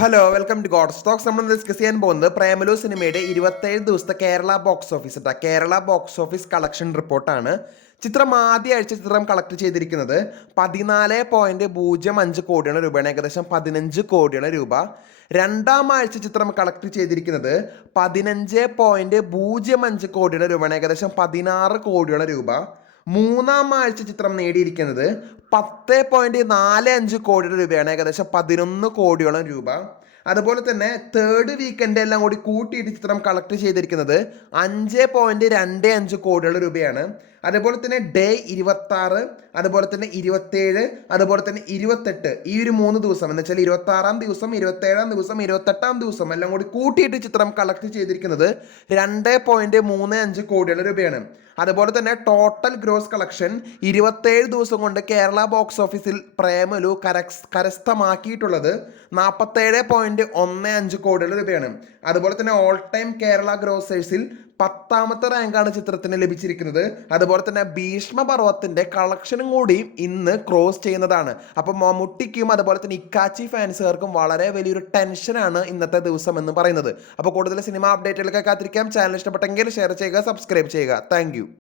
Hello welcome to god stocks നമ്മൾ discuss ചെയ്യാൻ പോകുന്നത് പ്രേമലു സിനിമയുടെ ഇരുപത്തേഴ് ദിവസത്തെ കേരള ബോക്സ് ഓഫീസ് കേട്ടോ കേരള ബോക്സ് ഓഫീസ് കളക്ഷൻ റിപ്പോർട്ടാണ് ചിത്രം ആദ്യ ആഴ്ച ചിത്രം കളക്ട് ചെയ്തിരിക്കുന്നത് പതിനാല് പോയിന്റ് പൂജ്യം അഞ്ച് കോടിയാണ് രൂപയാണ്. ഏകദേശം പതിനഞ്ച് കോടിയാണ് രൂപ. രണ്ടാം ആഴ്ച ചിത്രം കളക്ട് ചെയ്തിരിക്കുന്നത് പതിനഞ്ച് പോയിന്റ് പൂജ്യം അഞ്ച് കോടിയുടെ രൂപയാണ്. ഏകദേശം പതിനാറ് കോടിയുടെ രൂപ. മൂന്നാം ആഴ്ച ചിത്രം നേടിയിരിക്കുന്നത് പത്ത് പോയിന്റ് നാല് അഞ്ച് കോടിയുടെ രൂപയാണ് ഏകദേശം പതിനൊന്ന് കോടിയോളം രൂപ. അതുപോലെ തന്നെ തേർഡ് വീക്കെൻഡ് എല്ലാം കൂടി കൂട്ടിയിട്ട് ചിത്രം കളക്ട് ചെയ്തിരിക്കുന്നത് അഞ്ച് പോയിന്റ് രണ്ട് അഞ്ച് കോടിയോളം രൂപയാണ്. അതുപോലെ തന്നെ ഡേ ഇരുപത്തി ആറ് അതുപോലെ തന്നെ ഇരുപത്തേഴ് അതുപോലെ തന്നെ ഇരുപത്തെട്ട്. ഈ ഒരു മൂന്ന് ദിവസം എന്ന് വെച്ചാൽ ഇരുപത്തി ആറാം ദിവസം ഇരുപത്തേഴാം ദിവസം ഇരുപത്തെട്ടാം ദിവസം എല്ലാം കൂടി കൂട്ടിയിട്ട് ചിത്രം കളക്ട് ചെയ്തിരിക്കുന്നത് രണ്ട് പോയിന്റ് മൂന്ന് അഞ്ച് കോടികൾ രൂപയാണ്. അതുപോലെ തന്നെ ടോട്ടൽ ഗ്രോസ് കളക്ഷൻ ഇരുപത്തേഴ് ദിവസം കൊണ്ട് കേരള ബോക്സ് ഓഫീസിൽ പ്രേമലു കരസ് കരസ്ഥമാക്കിയിട്ടുള്ളത് നാൽപ്പത്തേഴ് പോയിന്റ് ഒന്ന് അഞ്ച് കോടികൾ രൂപയാണ്. അതുപോലെ തന്നെ ഓൾ ടൈം കേരള ഗ്രോസേഴ്സിൽ പത്താമത്തെ റാങ്കാണ് ചിത്രത്തിന് ലഭിച്ചിരിക്കുന്നത്. അതുപോലെ തന്നെ ഭീഷ്മപർവത്തിന്റെ കളക്ഷനും കൂടി ഇന്ന് ക്രോസ് ചെയ്യുന്നതാണ്. അപ്പം മമ്മൂട്ടിക്കും അതുപോലെ തന്നെ ഇക്കാച്ചി ഫാൻസുകാർക്കും വളരെ വലിയൊരു ടെൻഷനാണ് ഇന്നത്തെ ദിവസം എന്ന് പറയുന്നത്. അപ്പോൾ കൂടുതൽ സിനിമ അപ്ഡേറ്റുകളൊക്കെ കാത്തിരിക്കാം. ചാനൽ ഇഷ്ടപ്പെട്ടെങ്കിൽ ഷെയർ ചെയ്യുക സബ്സ്ക്രൈബ് ചെയ്യുക. താങ്ക്